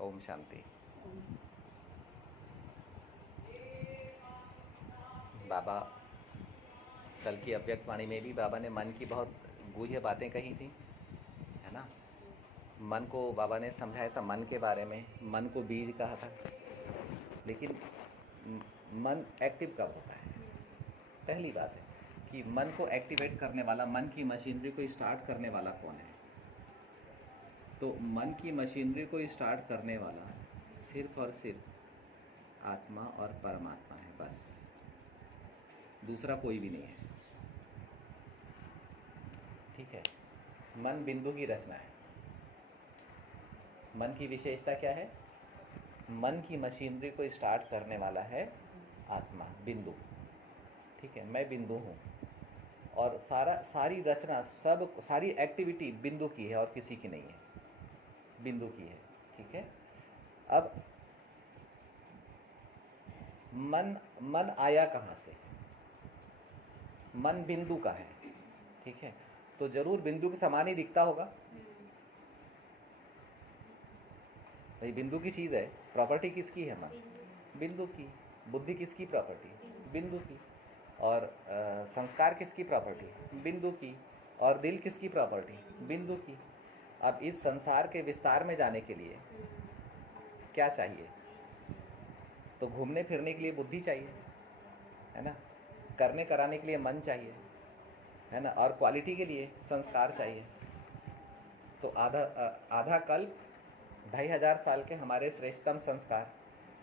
ओम शांति। बाबा कल की अव्यक्त वाणी में भी बाबा ने मन की बहुत गूढ़ बातें कही थी, है ना। मन को बाबा ने समझाया था, मन के बारे में। मन को बीज कहा था, लेकिन मन एक्टिव कब होता है? पहली बात है कि मन को एक्टिवेट करने वाला, मन की मशीनरी को स्टार्ट करने वाला कौन है? तो मन की मशीनरी को स्टार्ट करने वाला सिर्फ और सिर्फ आत्मा और परमात्मा है, बस। दूसरा कोई भी नहीं है, ठीक है। मन बिंदु की रचना है। मन की विशेषता क्या है? मन की मशीनरी को स्टार्ट करने वाला है आत्मा, बिंदु, ठीक है। मैं बिंदु हूँ और सारी रचना, सब सारी एक्टिविटी बिंदु की है और किसी की नहीं है, बिंदु की है, ठीक है। अब मन आया कहाँ से? मन बिंदु का है, ठीक है। तो जरूर बिंदु के समान ही दिखता होगा। भाई बिंदु की चीज है, प्रॉपर्टी किसकी है? मन बिंदु की। बुद्धि किसकी प्रॉपर्टी? बिंदु की। और संस्कार किसकी प्रॉपर्टी? बिंदु की। और दिल किसकी प्रॉपर्टी? बिंदु की। अब इस संसार के विस्तार में जाने के लिए क्या चाहिए? तो घूमने फिरने के लिए बुद्धि चाहिए, है ना। करने कराने के लिए मन चाहिए, है ना। और क्वालिटी के लिए संस्कार चाहिए। तो आधा कल्प, 2500 साल के हमारे श्रेष्ठतम संस्कार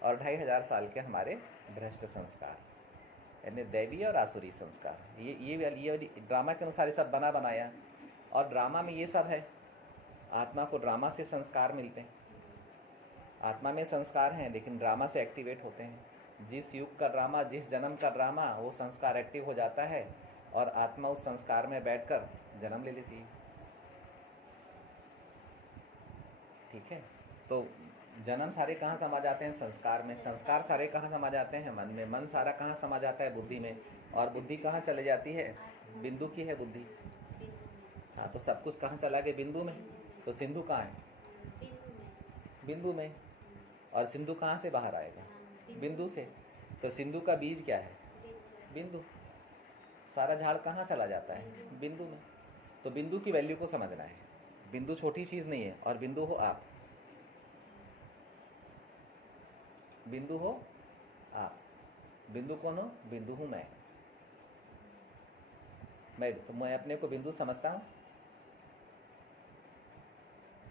और 2500 साल के हमारे भ्रष्ट संस्कार, यानी दैवी और आसुरी संस्कार। ये ड्रामा के अनुसार ये सब बना बनाया। और ड्रामा में ये सब है। आत्मा को ड्रामा से संस्कार मिलते हैं। आत्मा में संस्कार हैं, लेकिन ड्रामा से एक्टिवेट होते हैं। जिस युग का ड्रामा, जिस जन्म का ड्रामा, वो संस्कार एक्टिव हो जाता है और आत्मा उस संस्कार में बैठकर जन्म ले लेती है, ठीक है। तो जन्म सारे कहाँ समा जाते हैं? संस्कार में। संस्कार सारे कहाँ समा जाते हैं? मन में। मन सारा कहाँ समा जाता है? बुद्धि में। और बुद्धि कहाँ चले जाती है? बिंदु की है बुद्धि। हाँ, तो सब कुछ कहाँ चला गया? बिंदु में। तो सिंधु कहाँ है? बिंदु में। और सिंधु कहाँ से बाहर आएगा? बिंदु से। तो सिंधु का बीज क्या है? बिंदु। सारा झाड़ कहाँ चला जाता है? बिंदु में। तो बिंदु की वैल्यू को समझना है। बिंदु छोटी चीज नहीं है। और बिंदु हो आप, बिंदु हो आप। बिंदु कौन हो? बिंदु हूं मैं। तो मैं अपने को बिंदु समझता हूं।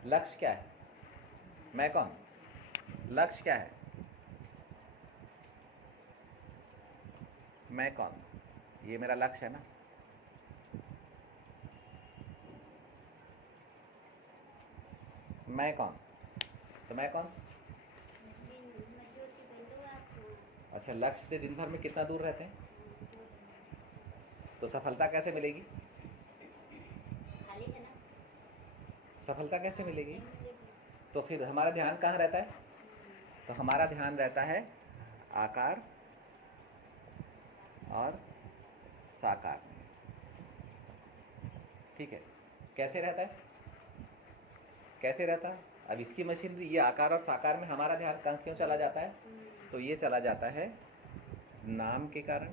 लक्ष्य क्या है? मैं कौन? लक्ष्य क्या है? मैं कौन? ये मेरा लक्ष्य है ना। मैं कौन? तो मैं कौन? अच्छा, लक्ष्य से दिन भर में कितना दूर रहते हैं? तो सफलता कैसे मिलेगी? सफलता कैसे मिलेगी? तो फिर हमारा ध्यान कहाँ रहता है? तो हमारा ध्यान रहता है आकार और साकार में, ठीक है। कैसे रहता है? कैसे रहता है? अब इसकी मशीनरी, ये आकार और साकार में हमारा ध्यान कहाँ क्यों चला जाता है? तो ये चला जाता है नाम के कारण,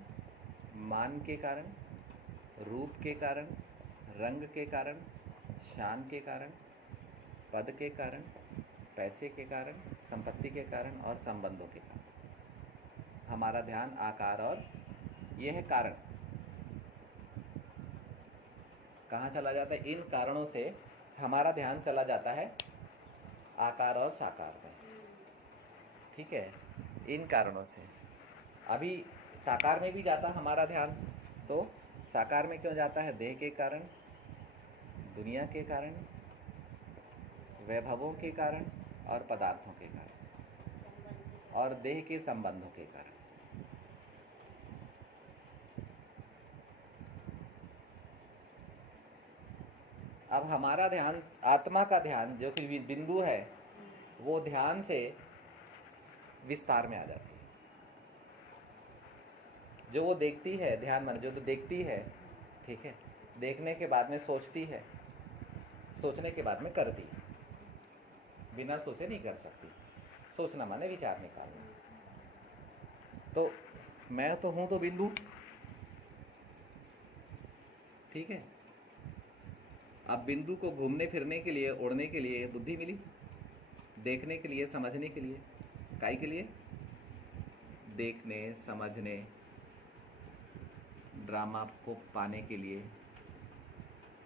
मान के कारण, रूप के कारण, रंग के कारण, शान के कारण, पद के कारण, पैसे के कारण, संपत्ति के कारण और संबंधों के कारण। हमारा ध्यान आकार और, ये है कारण, कहाँ चला जाता है? इन कारणों से हमारा ध्यान चला जाता है आकार और साकार में, ठीक है। इन कारणों से अभी साकार में भी जाता हमारा ध्यान। तो साकार में क्यों जाता है? देह के कारण, दुनिया के कारण, वैभवों के कारण और पदार्थों के कारण और देह के संबंधों के कारण। अब हमारा ध्यान, आत्मा का ध्यान जो कि बिंदु है, वो ध्यान से विस्तार में आ जाती है। जो वो देखती है, ध्यान मन जो देखती है, ठीक है। देखने के बाद में सोचती है, सोचने के बाद में करती है। बिना सोचे नहीं कर सकती। सोचना माने विचार निकालना। तो मैं तो हूं तो बिंदु, ठीक है। अब बिंदु को घूमने फिरने के लिए, उड़ने के लिए बुद्धि मिली, देखने के लिए, समझने के लिए। काई के लिए? देखने, समझने, ड्रामा को पाने के लिए,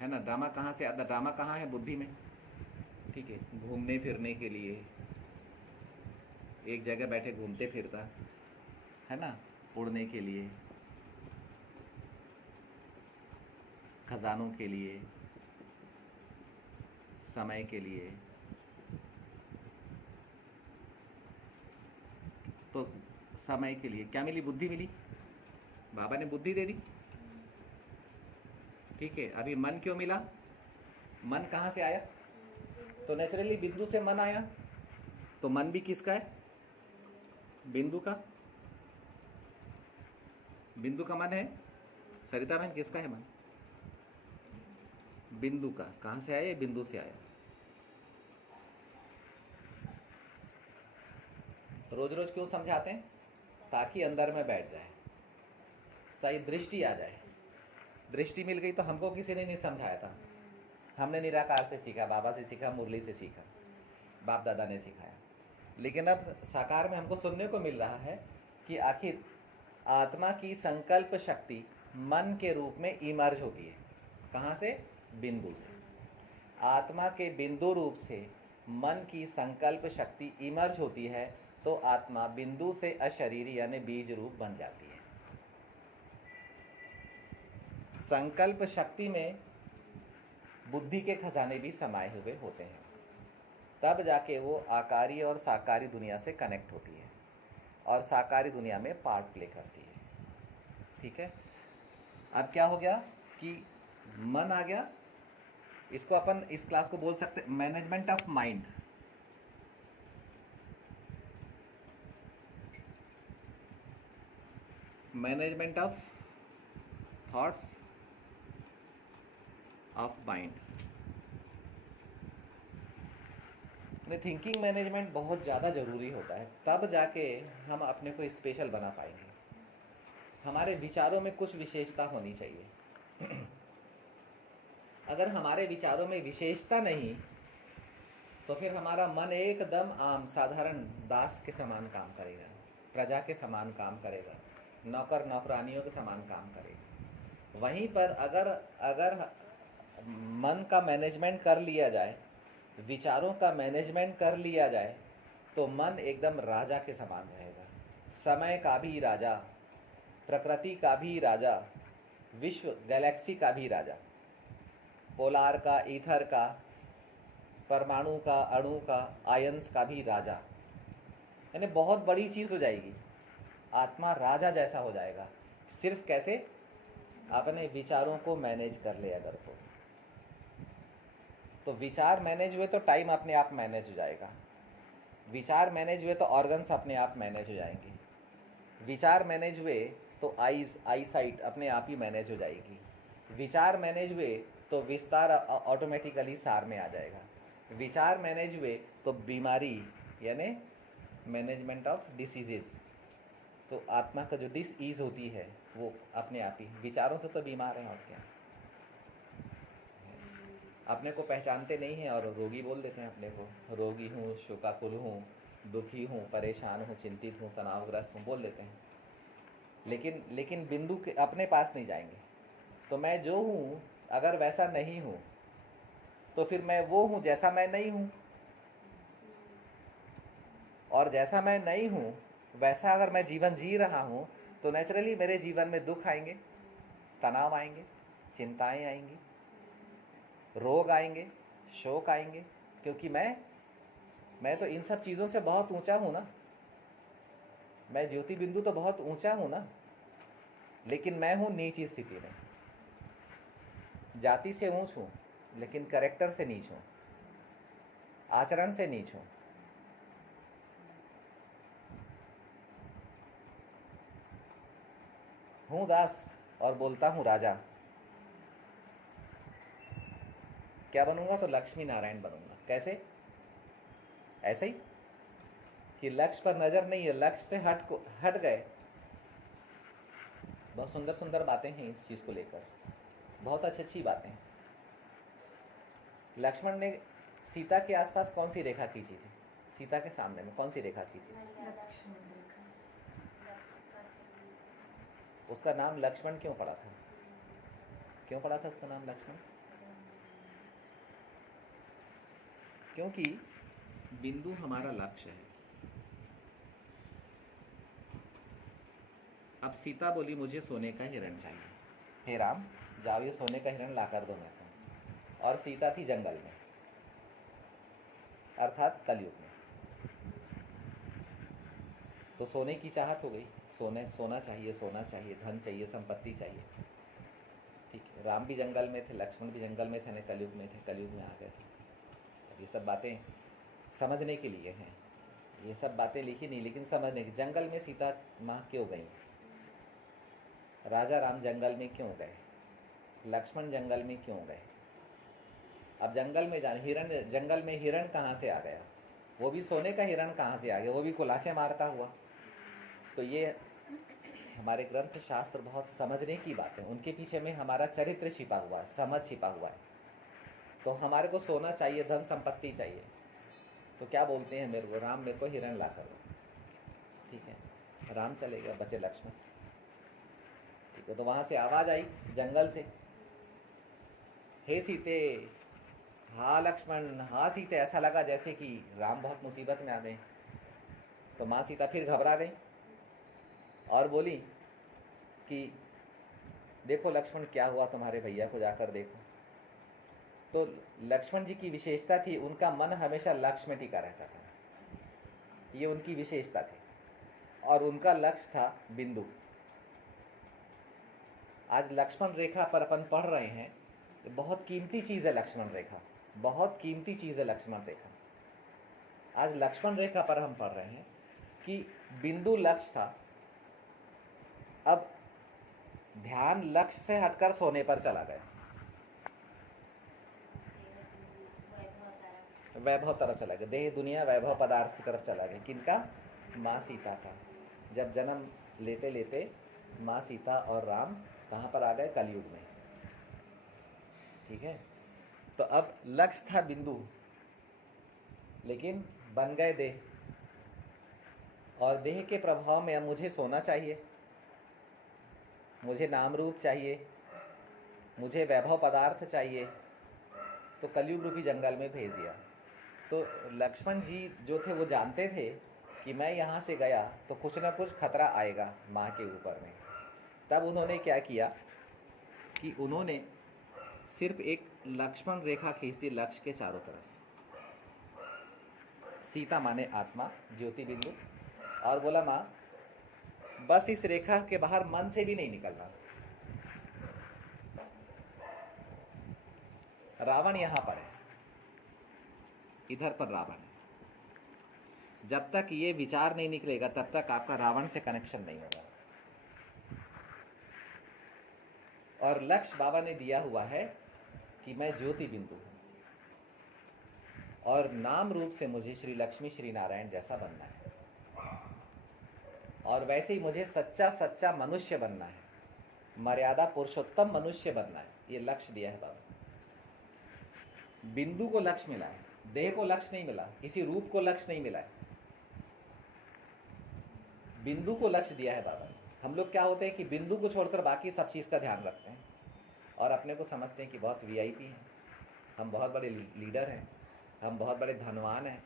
है ना। ड्रामा कहाँ से आता? ड्रामा कहाँ है? बुद्धि में, ठीक है। घूमने फिरने के लिए, एक जगह बैठे घूमते फिरता, है ना। उड़ने के लिए, खजानों के लिए, समय के लिए। तो समय के लिए क्या मिली? बुद्धि मिली। बाबा ने बुद्धि दे दी, ठीक है। अभी मन क्यों मिला? मन कहाँ से आया? तो नेचुरली बिंदु से मन आया। तो मन भी किसका है? बिंदु का। बिंदु का मन है। सरिता बहन, किसका है मन? बिंदु का। कहाँ से आया? बिंदु से आया। रोज रोज क्यों समझाते हैं? ताकि अंदर में बैठ जाए, सही दृष्टि आ जाए। दृष्टि मिल गई तो हमको किसी ने नहीं समझाया था। हमने निराकार से सीखा, बाबा से सीखा, मुरली से सीखा, बाप दादा ने सिखाया। लेकिन अब साकार में हमको सुनने को मिल रहा है कि आखिर आत्मा की संकल्प शक्ति मन के रूप में इमर्ज होती है। कहाँ से? बिंदु से। आत्मा के बिंदु रूप से मन की संकल्प शक्ति इमर्ज होती है, तो आत्मा बिंदु से अशरीरी यानी बीज रूप बन जाती है। संकल्प शक्ति में बुद्धि के खजाने भी समाये हुए होते हैं, तब जाके वो आकारी और साकारी दुनिया से कनेक्ट होती है और साकारी दुनिया में पार्ट प्ले करती है, ठीक है। अब क्या हो गया कि मन आ गया। इसको अपन इस क्लास को बोल सकते management of mind. Management of thoughts of mind. Thinking management बहुत ज़्यादा ज़रूरी होता है, तब जाके हम अपने को स्पेशल बना पाएंगे। हमारे विचारों में कुछ विशेषता होनी चाहिए। अगर हमारे विचारों में विशेषता नहीं तो फिर हमारा मन एकदम आम साधारण दास के समान काम करेगा, प्रजा के समान काम करेगा, नौकर नौकरानियों के समान काम करेगा। वहीं पर अगर मन का मैनेजमेंट कर लिया जाए, विचारों का मैनेजमेंट कर लिया जाए, तो मन एकदम राजा के समान रहेगा। समय का भी राजा, प्रकृति का भी राजा, विश्व गैलेक्सी का भी राजा, पोलार का, ईथर का, परमाणु का, अणु का, आयंस का भी राजा। यानी बहुत बड़ी चीज़ हो जाएगी। आत्मा राजा जैसा हो जाएगा। सिर्फ कैसे? अपने विचारों को मैनेज कर ले अगर तो विचार मैनेज हुए तो टाइम अपने आप मैनेज हो जाएगा। विचार मैनेज हुए तो ऑर्गन्स अपने आप मैनेज हो जाएंगे। विचार मैनेज हुए तो आई साइट अपने आप ही मैनेज हो जाएगी। विचार मैनेज हुए तो विस्तार ऑटोमेटिकली सार में आ जाएगा। विचार मैनेज हुए तो बीमारी यानी मैनेजमेंट ऑफ डिसीजेस, तो आत्मा का जो डिस होती है वो अपने आप ही। विचारों से तो बीमार हैं और क्या, अपने को पहचानते नहीं हैं और रोगी बोल देते हैं अपने को। रोगी हूँ, शोकाकुल हूँ, दुखी हूँ, परेशान हूँ, चिंतित हूँ, तनावग्रस्त हूँ बोल देते हैं। लेकिन बिंदु के अपने पास नहीं जाएंगे। तो मैं जो हूँ अगर वैसा नहीं हूँ तो फिर मैं वो हूँ जैसा मैं नहीं हूँ, और जैसा मैं नहीं हूँ वैसा अगर मैं जीवन जी रहा हूँ तो नेचुरली मेरे जीवन में दुख आएंगे, तनाव आएंगे, चिंताएं आएंगी, रोग आएंगे, शोक आएंगे, क्योंकि मैं तो इन सब चीज़ों से बहुत ऊंचा हूँ ना। मैं ज्योति बिंदु तो बहुत ऊंचा हूँ ना, लेकिन मैं हूँ नीची स्थिति में। जाति से ऊंच हूँ लेकिन कैरेक्टर से नीच हूँ, आचरण से नीच हूँ। हूँ दास और बोलता हूँ राजा। क्या बनूंगा? तो लक्ष्मी नारायण बनूंगा। कैसे? ऐसे ही कि लक्ष्य पर नजर नहीं है, लक्ष्य से हट गए। बहुत सुंदर सुंदर बातें हैं इस चीज को लेकर, बहुत अच्छी अच्छी बातें हैं। लक्ष्मण ने सीता के आसपास कौन सी रेखा खींची थी? सीता के सामने में कौन सी रेखा खींची थी? उसका नाम लक्ष्मण क्यों पड़ा था? क्यों पड़ा था उसका नाम लक्ष्मण? क्योंकि बिंदु हमारा लक्ष्य है। अब सीता बोली मुझे सोने का हिरण चाहिए। हे राम, जाओ ये सोने का हिरण ला कर दो मेरे को। और सीता थी जंगल में, अर्थात कलयुग में। तो सोने की चाहत हो गई, सोना चाहिए, सोना चाहिए, धन चाहिए, संपत्ति चाहिए। ठीक है, राम भी जंगल में थे, लक्ष्मण भी जंगल में थे, न कलयुग में थे, कलयुग में आ गए थे। अब ये सब बातें समझने के लिए हैं, ये सब बातें लिखी नहीं, लेकिन समझने की। जंगल में सीता माँ क्यों गई? राजा राम जंगल में क्यों गए? लक्ष्मण जंगल में क्यों गए? अब जंगल में जंगल में हिरण कहाँ से आ गया? वो भी सोने का हिरण कहाँ से आ गया? वो भी कुलाचे मारता हुआ। तो ये हमारे ग्रंथ शास्त्र बहुत समझने की बात है, उनके पीछे में हमारा चरित्र छिपा हुआ है, समझ छिपा हुआ है। तो हमारे को सोना चाहिए, धन संपत्ति चाहिए, तो क्या बोलते हैं मेरे को? राम मेरे को हिरण ला कर दो। ठीक है, राम चले गए, बचे लक्ष्मण। ठीक है, तो वहां से आवाज आई जंगल से, हे सीते, हाँ लक्ष्मण, हाँ सीते। ऐसा लगा जैसे कि राम बहुत मुसीबत में आ गए। तो माँ सीता फिर घबरा गई और बोली कि देखो लक्ष्मण, क्या हुआ तुम्हारे भैया को, जाकर देखो। तो लक्ष्मण जी की विशेषता थी, उनका मन हमेशा लक्ष्य में टिका रहता था, ये उनकी विशेषता थी। और उनका लक्ष्य था बिंदु। आज लक्ष्मण रेखा पर अपन पढ़ रहे हैं, बहुत कीमती चीज है लक्ष्मण रेखा, बहुत कीमती चीज है लक्ष्मण रेखा। आज लक्ष्मण रेखा पर हम पढ़ रहे हैं कि बिंदु लक्ष्य था, अब ध्यान लक्ष्य से हटकर सोने पर चला गया, वैभव तरफ चला गया, देह दुनिया वैभव पदार्थ की तरफ चला गया। किनका? माँ सीता का। जब जन्म लेते लेते माँ सीता और राम कहाँ पर आ गए? कलयुग में। ठीक है, तो अब लक्ष्य था बिंदु, लेकिन बन गए देह, और देह के प्रभाव में अब मुझे सोना चाहिए, मुझे नाम रूप चाहिए, मुझे वैभव पदार्थ चाहिए। तो कलयुग रूपी जंगल में भेज दिया। तो लक्ष्मण जी जो थे वो जानते थे कि मैं यहाँ से गया तो कुछ ना कुछ खतरा आएगा माँ के ऊपर में। तब उन्होंने क्या किया कि उन्होंने सिर्फ एक लक्ष्मण रेखा खींच दी लक्ष्य के चारों तरफ। सीता माने आत्मा, ज्योति बिंदु, और बोला माँ बस इस रेखा के बाहर मन से भी नहीं निकलना। रावण यहां पर है, इधर पर रावण है। जब तक ये विचार नहीं निकलेगा तब तक आपका रावण से कनेक्शन नहीं होगा। और लक्ष्य बाबा ने दिया हुआ है कि मैं ज्योति बिंदु हूं, और नाम रूप से मुझे श्री लक्ष्मी श्री नारायण जैसा बनना है, और वैसे ही मुझे सच्चा सच्चा मनुष्य बनना है, मर्यादा पुरुषोत्तम मनुष्य बनना है। ये लक्ष्य दिया है बाबा। बिंदु को लक्ष्य मिला है, देह को लक्ष्य नहीं मिला, किसी रूप को लक्ष्य नहीं मिला है, बिंदु को लक्ष्य दिया है बाबा ने। हम लोग क्या होते हैं कि बिंदु को छोड़कर बाकी सब चीज़ का ध्यान रखते हैं और अपने को समझते हैं कि बहुत वीआईपी हैं, हम बहुत बड़े लीडर हैं, हम बहुत बड़े धनवान हैं,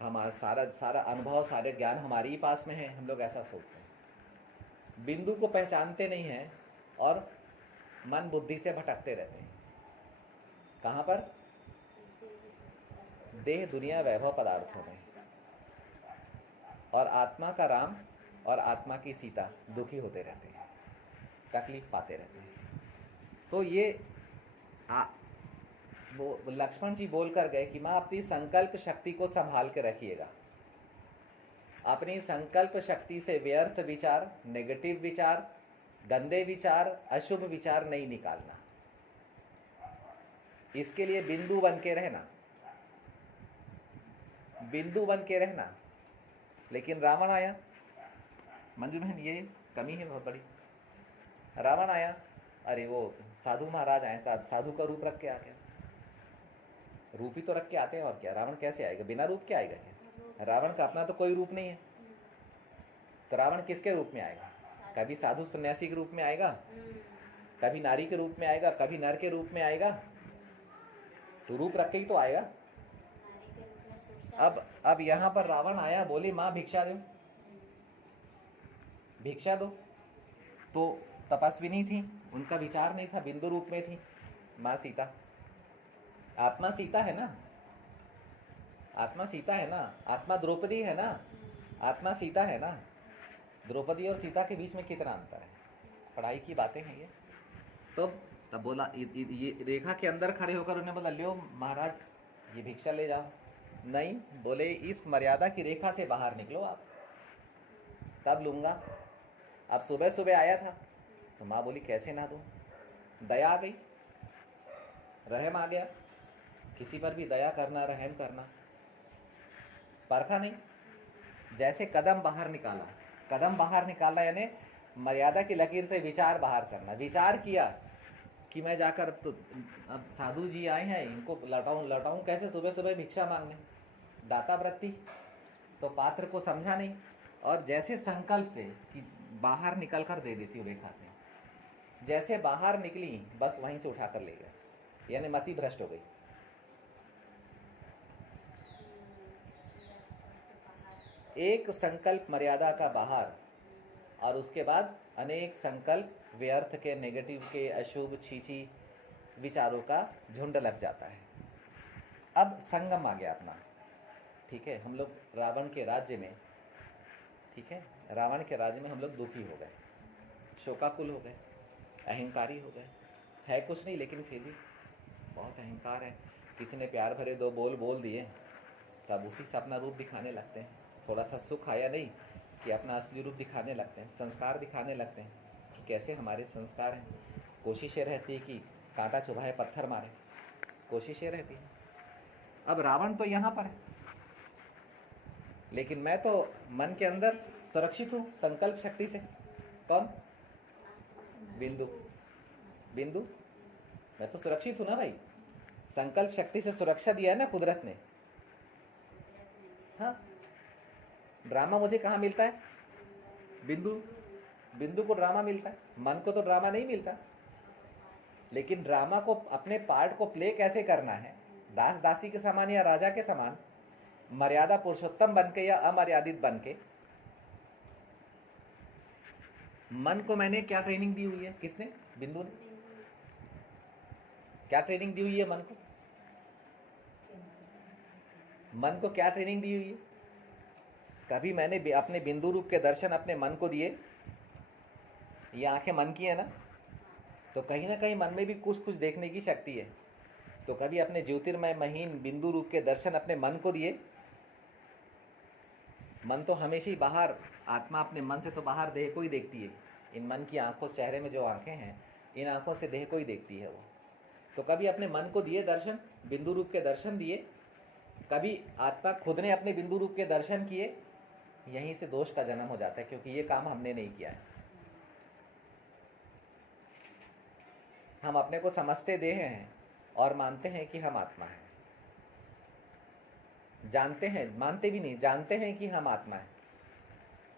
हमारा सारा अनुभव, सारे ज्ञान हमारे ही पास में है। हम लोग ऐसा सोचते हैं, बिंदु को पहचानते नहीं हैं और मन बुद्धि से भटकते रहते हैं। कहाँ पर? देह दुनिया वैभव पदार्थों में। और आत्मा का राम और आत्मा की सीता दुखी होते रहते हैं, तकलीफ पाते रहते हैं। तो ये वो लक्ष्मण जी बोल कर गए कि माँ अपनी संकल्प शक्ति को संभाल के रखिएगा, अपनी संकल्प शक्ति से व्यर्थ विचार, नेगेटिव विचार, गंदे विचार, अशुभ विचार नहीं निकालना। इसके लिए बिंदु बन के रहना। बिंदु बन के रहना। लेकिन रावण आया, मंजू बहन ये कमी है बहुत बड़ी। रावण आया, अरे वो साधु महाराज आए, साधु का रूप रख के आ गया। रूप ही तो रख के आते हैं, और क्या। रावण कैसे आएगा, बिना रूप के आएगा क्या। रावण का अपना तो कोई रूप नहीं है, तो रावण किसके रूप में आएगा। कभी साधु सन्यासी के रूप में आएगा, कभी नारी के रूप में आएगा, कभी नर के रूप में आएगा, तो रूप रख के ही तो आएगा। अब यहाँ पर रावण आया, बोली माँ भिक्षा दो, भिक्षा दो। तो तपस्विनी थी, उनका विचार नहीं था, बिंदु रूप में थी माँ सीता। आत्मा सीता है ना, आत्मा सीता है ना, आत्मा द्रौपदी है ना, आत्मा सीता है ना। द्रौपदी और सीता के बीच में कितना अंतर है, पढ़ाई की बातें हैं ये। तो तब बोला, ये रेखा के अंदर खड़े होकर उन्हें बोला, लियो महाराज ये भिक्षा ले जाओ। नहीं, बोले इस मर्यादा की रेखा से बाहर निकलो आप, तब लूंगा। अब सुबह सुबह आया था, तो माँ बोली कैसे ना दूं। दया आ गई, रहम आ गया। किसी पर भी दया करना, रहम करना, परखा नहीं। जैसे कदम बाहर निकाला, कदम बाहर निकाला यानी मर्यादा की लकीर से विचार बाहर करना। विचार किया कि मैं जाकर, अब साधु जी आए हैं, इनको लौटाऊं कैसे सुबह सुबह भिक्षा मांगने। दाता वृत्ति, तो पात्र को समझा नहीं, और जैसे संकल्प से कि बाहर निकल कर दे देती हूँ रेखा से, जैसे बाहर निकली बस वहीं से उठाकर ले गए, यानी मति भ्रष्ट हो गई। एक संकल्प मर्यादा का बाहर, और उसके बाद अनेक संकल्प व्यर्थ के, नेगेटिव के, अशुभ छीछी विचारों का झुंड लग जाता है। अब संगम आ गया अपना, ठीक है। हम लोग रावण के राज्य में, ठीक है, रावण के राज्य में हम लोग दुखी हो गए, शोकाकुल हो गए, अहंकारी हो गए। है कुछ नहीं, लेकिन फिर भी बहुत अहंकार है। किसी ने प्यार भरे दो बोल बोल दिए, तब उसी से अपना रूप दिखाने लगते हैं। थोड़ा सा सुख आया नहीं कि अपना असली रूप दिखाने लगते हैं, संस्कार दिखाने लगते हैं कि कैसे हमारे संस्कार हैं। कोशिशें रहती है कि कांटा चुभाए पत्थर मारे, कोशिशें रहती हैं। अब रावण तो यहाँ पर है, लेकिन मैं तो मन के अंदर सुरक्षित हूँ संकल्प शक्ति से। कौन, बिंदु, बिंदु, मैं तो सुरक्षित हूँ ना भाई। संकल्प शक्ति से सुरक्षा दिया है ना कुदरत ने। हाँ, ड्रामा मुझे कहाँ मिलता है, बिंदु, बिंदु को ड्रामा मिलता है, मन को तो ड्रामा नहीं मिलता। लेकिन ड्रामा को, अपने पार्ट को प्ले कैसे करना है, दास दासी के समान या राजा के समान, मर्यादा पुरुषोत्तम बनके या अमर्यादित बनके। मन को मैंने क्या ट्रेनिंग दी हुई है, किसने, बिंदु ने। क्या ट्रेनिंग दी हुई है मन को, मन को क्या ट्रेनिंग दी हुई है। कभी मैंने अपने बिंदु रूप के दर्शन अपने मन को दिए, ये आंखें मन की है ना, तो कहीं ना कहीं मन में भी कुछ कुछ देखने की शक्ति है। तो कभी अपने ज्योतिर्मय महीन बिंदु रूप के दर्शन अपने मन को दिए। मन तो हमेशा ही बाहर, आत्मा अपने मन से तो बाहर देह को ही देखती है। इन मन की आंखों, चेहरे में जो आंखें हैं, इन आंखों से देह को ही देखती है वो। तो कभी अपने मन को दिए दर्शन, बिंदु रूप के दर्शन दिए, कभी आत्मा खुद ने अपने बिंदु रूप के दर्शन किए। यहीं से दोष का जन्म हो जाता है, क्योंकि ये काम हमने नहीं किया है। हम अपने को समझते देह हैं और मानते हैं कि हम आत्मा हैं। जानते हैं, मानते भी नहीं, जानते हैं कि हम आत्मा हैं।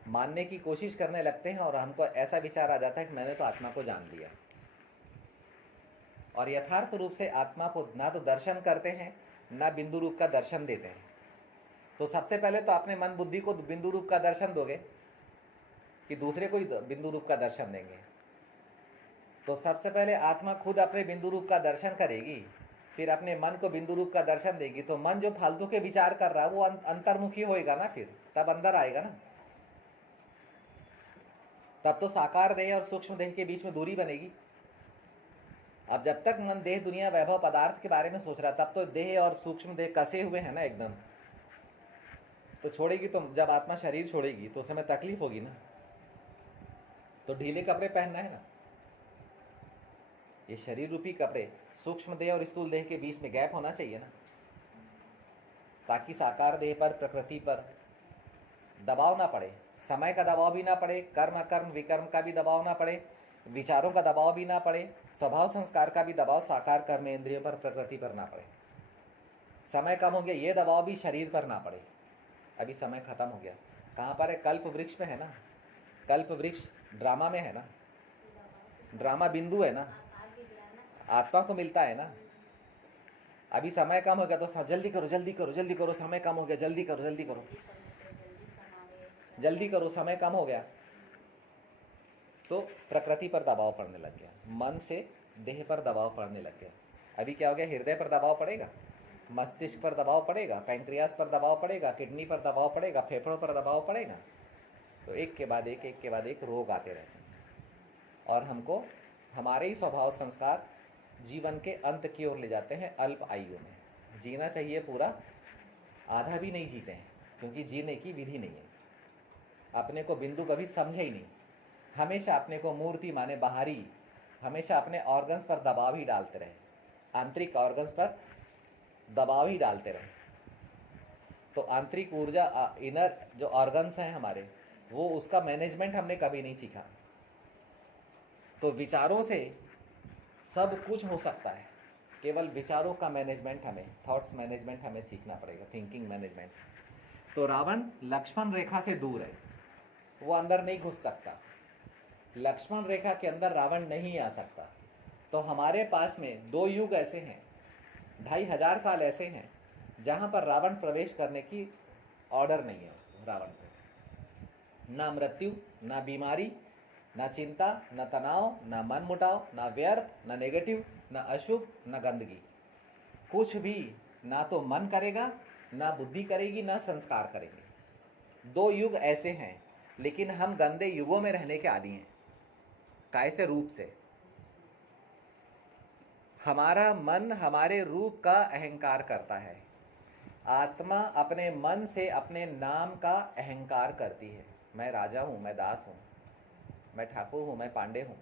मानने की कोशिश करने लगते हैं और हमको ऐसा विचार आ जाता है कि मैंने तो आत्मा को जान लिया। और यथार्थ रूप से आत्मा को ना तो दर्शन करते हैं, ना बिंदु रूप का दर्शन देते हैं। तो सबसे पहले तो अपने मन बुद्धि को बिंदु रूप का दर्शन दोगे कि दूसरे को ही बिंदु रूप का दर्शन देंगे। तो सबसे पहले आत्मा खुद अपने बिंदु रूप का दर्शन करेगी, फिर अपने मन को बिंदु रूप का दर्शन देगी। तो मन जो फालतू के विचार कर रहा है वो अंतर्मुखी होएगा ना, फिर तब अंदर आएगा ना। तब तो साकार देह और सूक्ष्म देह के बीच में दूरी बनेगी। अब जब तक मन देह दुनिया वैभव पदार्थ के बारे में सोच रहा, तब तो देह और सूक्ष्म देह कसे हुए हैं ना एकदम। तो छोड़ेगी, तो जब आत्मा शरीर छोड़ेगी तो उस समय तकलीफ होगी ना। तो ढीले कपड़े पहनना है ना। ये शरीर रूपी कपड़े, सूक्ष्म देह और स्थूल देह के बीच में गैप होना चाहिए ना। ताकि साकार देह पर, प्रकृति पर दबाव ना पड़े, समय का दबाव भी ना पड़े, कर्म अकर्म विकर्म का भी दबाव ना पड़े, विचारों का दबाव भी ना पड़े, स्वभाव संस्कार का भी दबाव साकार कर्म इंद्रियों पर, प्रकृति पर ना पड़े। समय कम हो गया, ये दबाव भी शरीर पर ना पड़े। अभी समय खत्म हो गया, कहाँ पर है? कल्प वृक्ष में है ना, कल्प वृक्ष ड्रामा में है ना, ड्रामा बिंदु है ना, आत्मा को मिलता है ना। अभी समय कम हो गया तो जल्दी करो जल्दी करो जल्दी करो, समय कम हो गया, जल्दी करो जल्दी करो जल्दी करो, समय कम हो गया। तो प्रकृति पर दबाव पड़ने लग गया, मन से देह पर दबाव पड़ने लग गया। अभी क्या हो गया? हृदय पर दबाव पड़ेगा, मस्तिष्क पर दबाव पड़ेगा, पैंक्रियास पर दबाव पड़ेगा, किडनी पर दबाव पड़ेगा, फेफड़ों पर दबाव पड़ेगा। तो एक के बाद एक रोग आते रहते हैं और हमको हमारे ही स्वभाव संस्कार जीवन के अंत की ओर ले जाते हैं। अल्प आयु में जीना चाहिए पूरा, आधा भी नहीं जीते हैं, क्योंकि जीने की विधि नहीं है। अपने को बिंदु कभी समझे ही नहीं, हमेशा अपने को मूर्ति माने बाहरी, हमेशा अपने ऑर्गन्स पर दबाव ही डालते रहे, आंतरिक ऑर्गन्स पर दबाव ही डालते रहे। तो आंतरिक ऊर्जा, इनर जो ऑर्गन्स हैं हमारे, वो उसका मैनेजमेंट हमने कभी नहीं सीखा। तो विचारों से सब कुछ हो सकता है, केवल विचारों का मैनेजमेंट हमें, थॉट्स मैनेजमेंट हमें सीखना पड़ेगा, थिंकिंग मैनेजमेंट। तो रावण लक्ष्मण रेखा से दूर है, वो अंदर नहीं घुस सकता, लक्ष्मण रेखा के अंदर रावण नहीं आ सकता। तो हमारे पास में 2 युग ऐसे हैं, 2500 साल ऐसे हैं जहां पर रावण प्रवेश करने की ऑर्डर नहीं है उसको, रावण को। ना मृत्यु, ना बीमारी, ना चिंता, ना तनाव, ना मन मुटाव, ना व्यर्थ, ना नेगेटिव, ना अशुभ, ना गंदगी, कुछ भी ना तो मन करेगा, ना बुद्धि करेगी, ना संस्कार करेंगे। 2 युग ऐसे हैं, लेकिन हम गंदे युगों में रहने के आदी हैं। कैसे? रूप से। हमारा मन हमारे रूप का अहंकार करता है, आत्मा अपने मन से अपने नाम का अहंकार करती है। मैं राजा हूं, मैं दास हूं, मैं ठाकुर हूं, मैं पांडे हूं,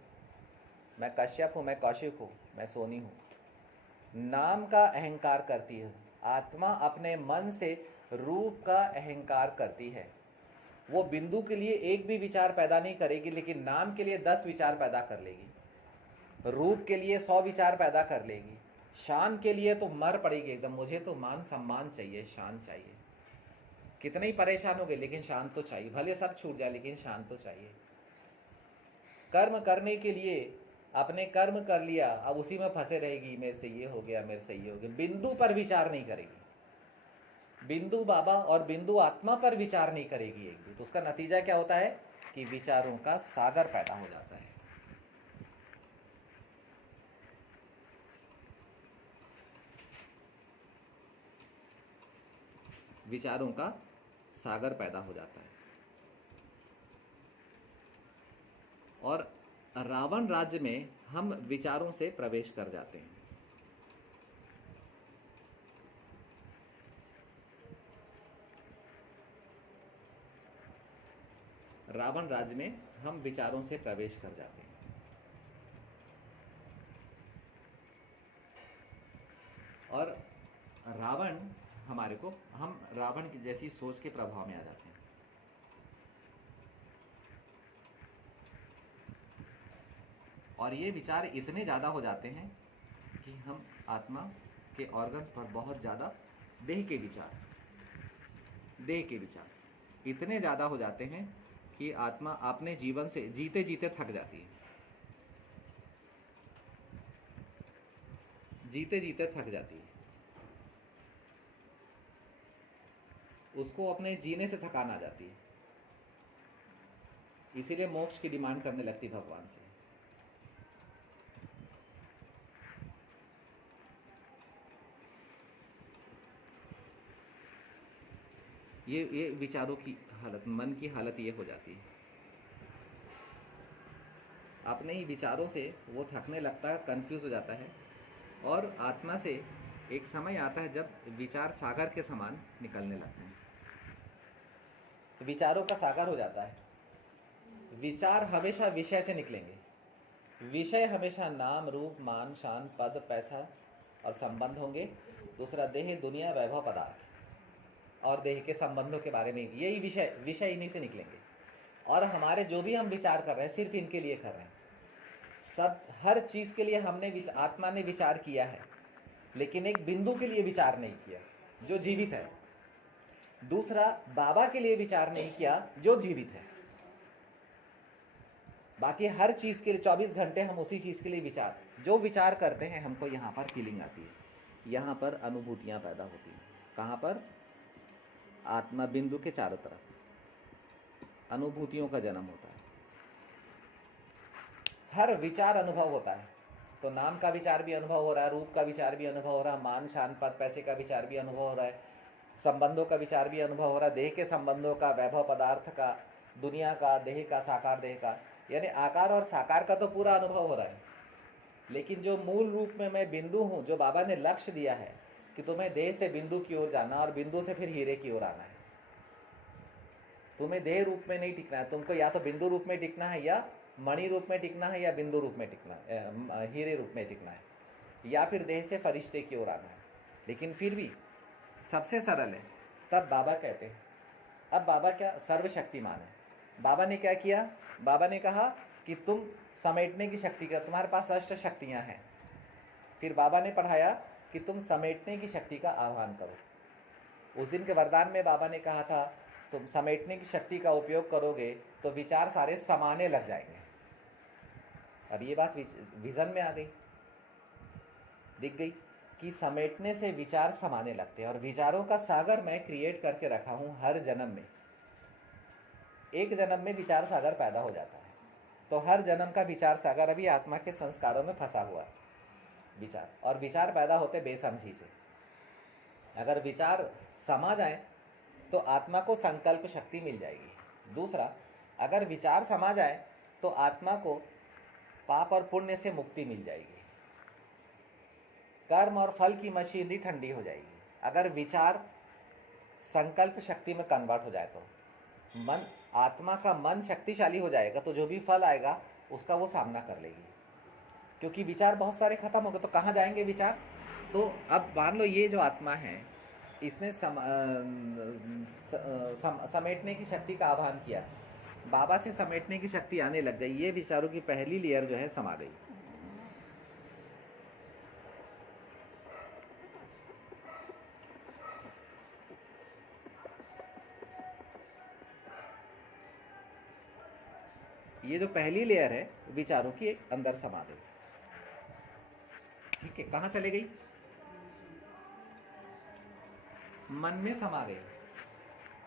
मैं कश्यप हूं, मैं कौशिक हूं, मैं सोनी हूं। नाम का अहंकार करती है आत्मा, अपने मन से रूप का अहंकार करती है। वो बिंदु के लिए एक भी विचार पैदा नहीं करेगी, लेकिन नाम के लिए 10 विचार पैदा कर लेगी, रूप के लिए 100 विचार पैदा कर लेगी, शान के लिए तो मर पड़ेगी एकदम, मुझे तो मान सम्मान चाहिए, शान चाहिए। कितने ही परेशान हो गए, लेकिन शान तो चाहिए, भले सब छूट जाए लेकिन शान तो चाहिए। कर्म करने के लिए अपने कर्म कर लिया, अब उसी में फंसे रहेगी, मेरे से ये हो गया, मेरे से ये हो गया, बिंदु पर विचार नहीं करेगी, बिंदु बाबा और बिंदु आत्मा पर विचार नहीं करेगी एक भी। तो उसका नतीजा क्या होता है कि विचारों का सागर पैदा हो जाता है। विचारों का सागर पैदा हो जाता है। और रावण राज्य में हम विचारों से प्रवेश कर जाते हैं। रावण राज्य में हम विचारों से प्रवेश कर जाते हैं। और रावण हमारे को, हम रावण की जैसी सोच के प्रभाव में आ जाते हैं। और ये विचार इतने ज़्यादा हो जाते हैं कि हम आत्मा के ऑर्गन्स पर बहुत ज़्यादा देह के विचार इतने ज़्यादा हो जाते हैं कि आत्मा अपने जीवन से जीते जीते थक जाती है, जीते जीते थक जाती है। उसको अपने जीने से थकान आ जाती है, इसीलिए मोक्ष की डिमांड करने लगती भगवान से। ये विचारों की हालत, मन की हालत ये हो जाती है। अपने ही विचारों से वो थकने लगता है, कंफ्यूज हो जाता है। और आत्मा से एक समय आता है जब विचार सागर के समान निकलने लगते हैं, विचारों का सागर हो जाता है। विचार हमेशा विषय से निकलेंगे, विषय हमेशा नाम रूप मान शान पद पैसा और संबंध होंगे। दूसरा देह दुनिया वैभव पदार्थ, और देह के संबंधों के बारे में, यही विषय इन्हीं से निकलेंगे। और हमारे जो भी हम विचार कर रहे हैं सिर्फ इनके लिए कर रहे हैं। सब हर चीज के लिए हमने आत्मा ने विचार किया है, लेकिन एक बिंदु के लिए विचार नहीं किया जो जीवित है। दूसरा, बाबा के लिए विचार नहीं किया जो जीवित है। बाकी हर चीज के लिए 24 घंटे हम उसी चीज के लिए जो विचार करते हैं, हमको यहाँ पर फीलिंग आती है, यहाँ पर अनुभूतियां पैदा होती हैं। कहाँ पर? आत्मा बिंदु के चारों तरफ अनुभूतियों का जन्म होता है। हर विचार अनुभव होता है। तो नाम का विचार भी अनुभव हो रहा है, रूप का विचार भी अनुभव हो रहा है, मान शान पद पैसे का विचार भी अनुभव हो रहा है, संबंधों का विचार भी अनुभव हो रहा है, देह के संबंधों का, वैभव पदार्थ का, दुनिया का, देह का, साकार देह का, यानी आकार और साकार का तो पूरा अनुभव हो रहा है। लेकिन जो मूल रूप में मैं बिंदु हूं, जो बाबा ने लक्ष्य दिया है कि तुम्हें देह से बिंदु की ओर जाना और बिंदु से फिर हीरे की ओर आना है, तुम्हें देह रूप में नहीं टिकना है, तुमको या तो बिंदु रूप में टिकना है, या मणि रूप में टिकना है, या बिंदु रूप में टिकना है, हीरे रूप में टिकना है, या फिर देह से फरिश्ते की ओर आना है। लेकिन फिर भी सबसे सरल है। तब बाबा कहते हैं, अब बाबा क्या सर्वशक्तिमान है। बाबा ने क्या किया? बाबा ने कहा कि तुम समेटने की शक्ति का, तुम्हारे पास अष्ट शक्तियां हैं। फिर बाबा ने पढ़ाया कि तुम समेटने की शक्ति का आह्वान करो। उस दिन के वरदान में बाबा ने कहा था, तुम समेटने की शक्ति का उपयोग करोगे तो विचार सारे समाने लग जाएंगे। और ये बात विजन में आ गई, दिख गई कि समेटने से विचार समाने लगते हैं। और विचारों का सागर मैं क्रिएट करके रखा हूं हर जन्म में। एक जन्म में विचार सागर पैदा हो जाता है, तो हर जन्म का विचार सागर अभी आत्मा के संस्कारों में फंसा हुआ है विचार। और विचार पैदा होते बेसमझी से। अगर विचार समा जाए तो आत्मा को संकल्प शक्ति मिल जाएगी। दूसरा, अगर विचार समा जाए तो आत्मा को पाप और पुण्य से मुक्ति मिल जाएगी। कर्म और फल की मशीनरी ठंडी हो जाएगी। अगर विचार संकल्प शक्ति में कन्वर्ट हो जाए तो मन, आत्मा का मन शक्तिशाली हो जाएगा, तो जो भी फल आएगा उसका वो सामना कर लेगी। क्योंकि विचार बहुत सारे खत्म हो गए, तो कहाँ जाएंगे विचार? तो अब मान लो ये जो आत्मा है, इसने समेटने की शक्ति का आह्वान किया, बाबा से समेटने की शक्ति आने लग गई, ये विचारों की पहली लेयर जो है समा गई। ये जो पहली लेयर है विचारों की, एक अंदर समा गई। ठीक है, कहां चले गई? मन में समा गई।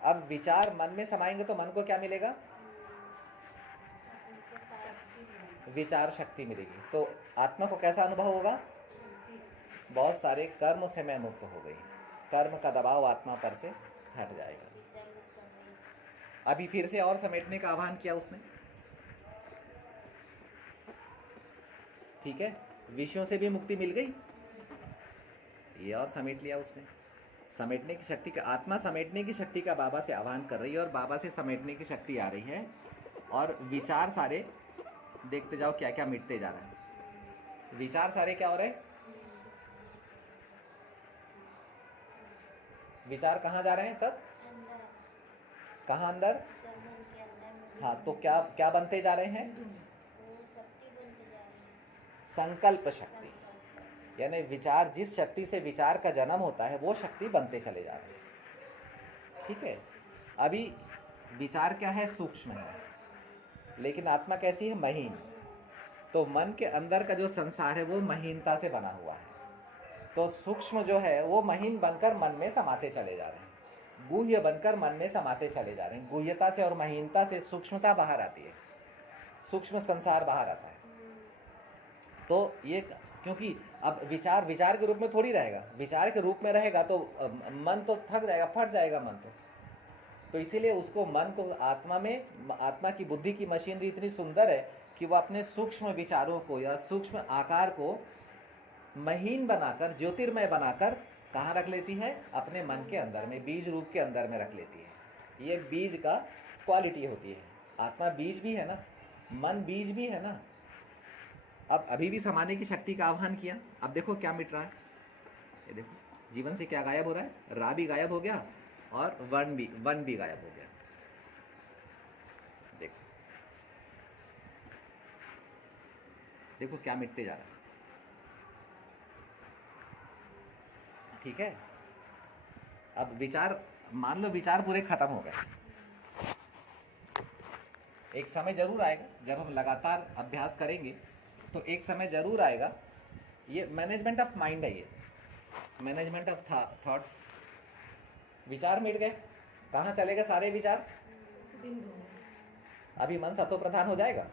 अब विचार मन में समाएंगे तो मन को क्या मिलेगा? विचार शक्ति मिलेगी। तो आत्मा को कैसा अनुभव होगा? बहुत सारे कर्म से मैं मुक्त हो गई, कर्म का दबाव आत्मा पर से हट जाएगा। अभी फिर से और समेटने का आह्वान किया उसने। ठीक है, विषयों से भी मुक्ति मिल गई, ये और समेट लिया उसने। समेटने की शक्ति का, आत्मा समेटने की शक्ति का बाबा से आह्वान कर रही है और बाबा से समेटने की शक्ति आ रही है। और विचार सारे देखते जाओ क्या क्या मिटते जा रहे हैं। विचार सारे क्या हो रहे हैं? विचार कहाँ जा रहे हैं सब? कहाँ? अंदर। हाँ, तो क्या क्या बनते जा रहे हैं? संकल्प शक्ति। यानी विचार, जिस शक्ति से विचार का जन्म होता है वो शक्ति बनते चले जा रहे हैं। ठीक है, अभी विचार क्या है? सूक्ष्म है, लेकिन आत्मा कैसी है? महीन। तो मन के अंदर का जो संसार है वो महीनता से बना हुआ है। तो सूक्ष्म जो है वो महीन बनकर मन में समाते चले जा रहे हैं, गुह्य बनकर मन में समाते चले जा रहे हैं। गुह्यता से और महीनता से सूक्ष्मता बाहर आती है, सूक्ष्म संसार बाहर आता है। तो ये, क्योंकि अब विचार विचार के रूप में थोड़ी रहेगा, विचार के रूप में रहेगा तो मन तो थक जाएगा, फट जाएगा मन तो इसीलिए उसको, मन को आत्मा में, आत्मा की बुद्धि की मशीनरी इतनी सुंदर है कि वो अपने सूक्ष्म विचारों को या सूक्ष्म आकार को महीन बनाकर, ज्योतिर्मय बनाकर कहाँ रख लेती है? अपने मन के अंदर में, बीज रूप के अंदर में रख लेती है। ये बीज का क्वालिटी होती है। आत्मा बीज भी है ना, मन बीज भी है ना। अब अभी भी समाने की शक्ति का आह्वान किया। अब देखो क्या मिट रहा है, ये देखो जीवन से क्या गायब हो रहा है? रा भी गायब हो गया और वन भी गायब हो गया। देखो देखो क्या मिटते जा रहा है। ठीक है, अब विचार, मान लो विचार पूरे खत्म हो गए। एक समय जरूर आएगा जब हम लगातार अभ्यास करेंगे, तो एक समय जरूर आएगा, ये मैनेजमेंट ऑफ माइंड है, ये मैनेजमेंट ऑफ थॉट्स। विचार मिट गए, कहाँ चले गए सारे विचार? अभी मन सतो प्रधान हो जाएगा,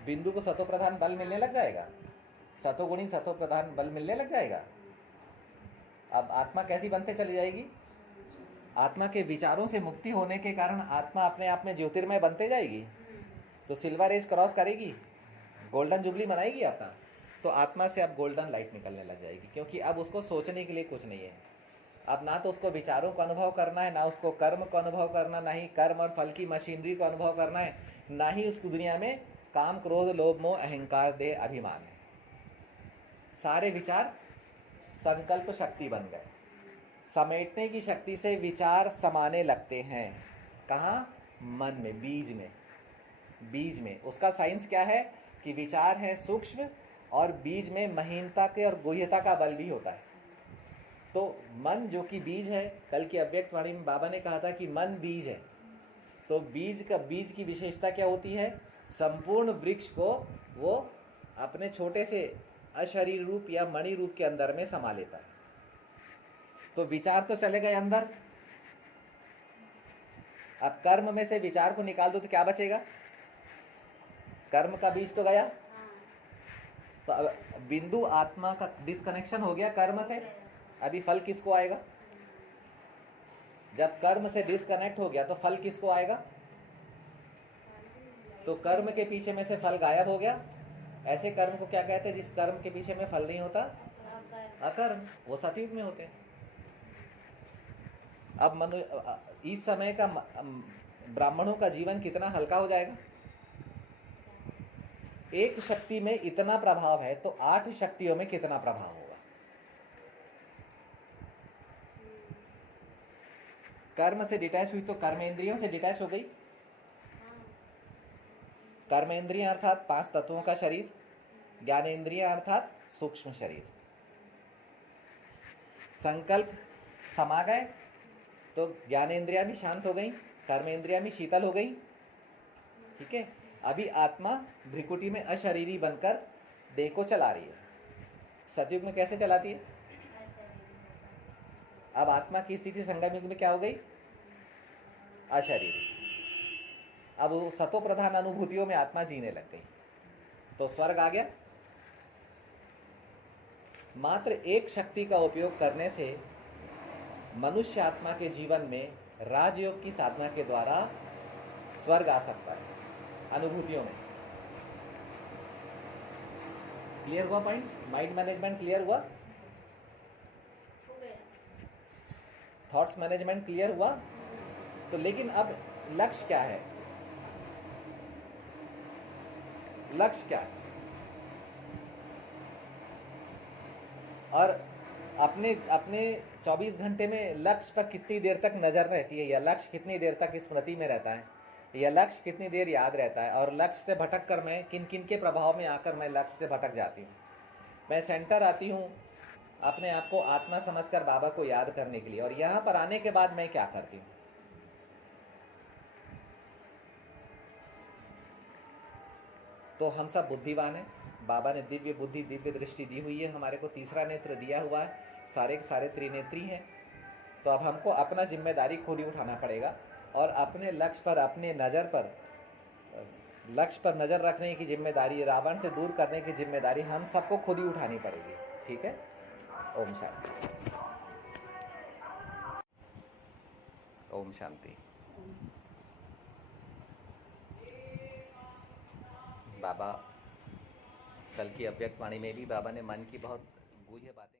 बिंदु को सतो प्रधान बल मिलने लग जाएगा, सतोगुणी सतो प्रधान बल मिलने लग जाएगा। अब आत्मा कैसी बनते चली जाएगी? आत्मा के विचारों से मुक्ति होने के कारण आत्मा अपने आप में ज्योतिर्मय बनते जाएगी। तो सिल्वर एज क्रॉस करेगी, गोल्डन जुबली मनाएगी आत्मा, तो आत्मा से अब गोल्डन लाइट निकलने लग जाएगी, क्योंकि अब उसको सोचने के लिए कुछ नहीं है। अब ना तो उसको विचारों को अनुभव करना है, ना उसको कर्म को अनुभव करना, ना ही कर्म और फल की मशीनरी को अनुभव करना है, ना ही उस दुनिया में काम क्रोध लोभ मोह अहंकार देह अभिमान है। सारे विचार संकल्प शक्ति बन गए, समेटने की शक्ति से विचार समाने लगते हैं। कहाँ? मन में, बीज में। उसका साइंस क्या है कि विचार है सूक्ष्म और बीज में महीनता के और गुह्यता का बल भी होता है। तो मन जो कि बीज है, कल की अव्यक्त वाणी में बाबा ने कहा था कि मन बीज है। तो बीज की विशेषता क्या होती है? संपूर्ण वृक्ष को वो अपने छोटे से अशरीर रूप या मणि रूप के अंदर में समा लेता है। तो विचार तो चले गए अंदर, अब कर्म में से विचार को निकाल दो तो क्या बचेगा? कर्म का बीज तो गया। तो अब बिंदु आत्मा का डिस्कनेक्शन हो गया कर्म से, अभी फल किसको आएगा? जब कर्म से डिस्कनेक्ट हो गया तो फल किसको आएगा? तो कर्म के पीछे में से फल गायब हो गया। ऐसे कर्म को क्या कहते हैं जिस कर्म के पीछे में फल नहीं होता? अकर्म। वो सतयुग में होते हैं। अब इस समय का ब्राह्मणों का जीवन कितना हल्का हो जाएगा। एक शक्ति में इतना प्रभाव है तो 8 शक्तियों में कितना प्रभाव होगा। कर्म से डिटैच हुई तो कर्मेंद्रियों से डिटैच हो गई। कर्मेंद्रियां अर्थात 5 तत्वों का शरीर, ज्ञानेंद्रियां अर्थात सूक्ष्म शरीर। संकल्प समा गए तो ज्ञानेंद्रियां भी शांत हो गई, कर्मेंद्रियां भी शीतल हो गई। ठीक है, अभी आत्मा भ्रिकुटी में अशरीरी बनकर देह को चला रही है। सतयुग में कैसे चलाती है? अब आत्मा की स्थिति संगम युग में क्या हो गई? अशरीरी। अब वो सतो प्रधान अनुभूतियों में आत्मा जीने लग गई, तो स्वर्ग आ गया। मात्र एक शक्ति का उपयोग करने से मनुष्य आत्मा के जीवन में राजयोग की साधना के द्वारा स्वर्ग आ सकता है अनुभूतियों में। क्लियर हुआ पॉइंट? माइंड मैनेजमेंट क्लियर हुआ? थॉट्स मैनेजमेंट क्लियर हुआ? तो लेकिन अब लक्ष्य क्या है? लक्ष्य क्या है? और अपने 24 घंटे में लक्ष्य पर कितनी देर तक नजर रहती है, या लक्ष्य कितनी देर तक स्मृति में रहता है, या लक्ष्य कितनी देर याद रहता है, और लक्ष्य से भटक कर मैं किन किन के प्रभाव में आकर मैं लक्ष्य से भटक जाती हूँ। मैं सेंटर आती हूँ अपने आप को आत्मा समझकर बाबा को याद करने के लिए, और यहाँ पर आने के बाद मैं क्या करती हूँ? तो हम सब बुद्धिवान हैं, बाबा ने दिव्य बुद्धि दिव्य दृष्टि दी हुई है, हमारे को तीसरा नेत्र दिया हुआ है, सारे के सारे त्रिनेत्री हैं। तो अब हमको अपना जिम्मेदारी खुद ही उठाना पड़ेगा, और अपने लक्ष्य पर, अपने लक्ष्य पर नजर रखने की जिम्मेदारी, रावण से दूर करने की जिम्मेदारी हम सबको खुद ही उठानी पड़ेगी। ठीक है? ओम शांति। ओम शांति। बाबा कल की अव्यक्त वाणी में भी बाबा ने मन की बहुत गूढ़ बातें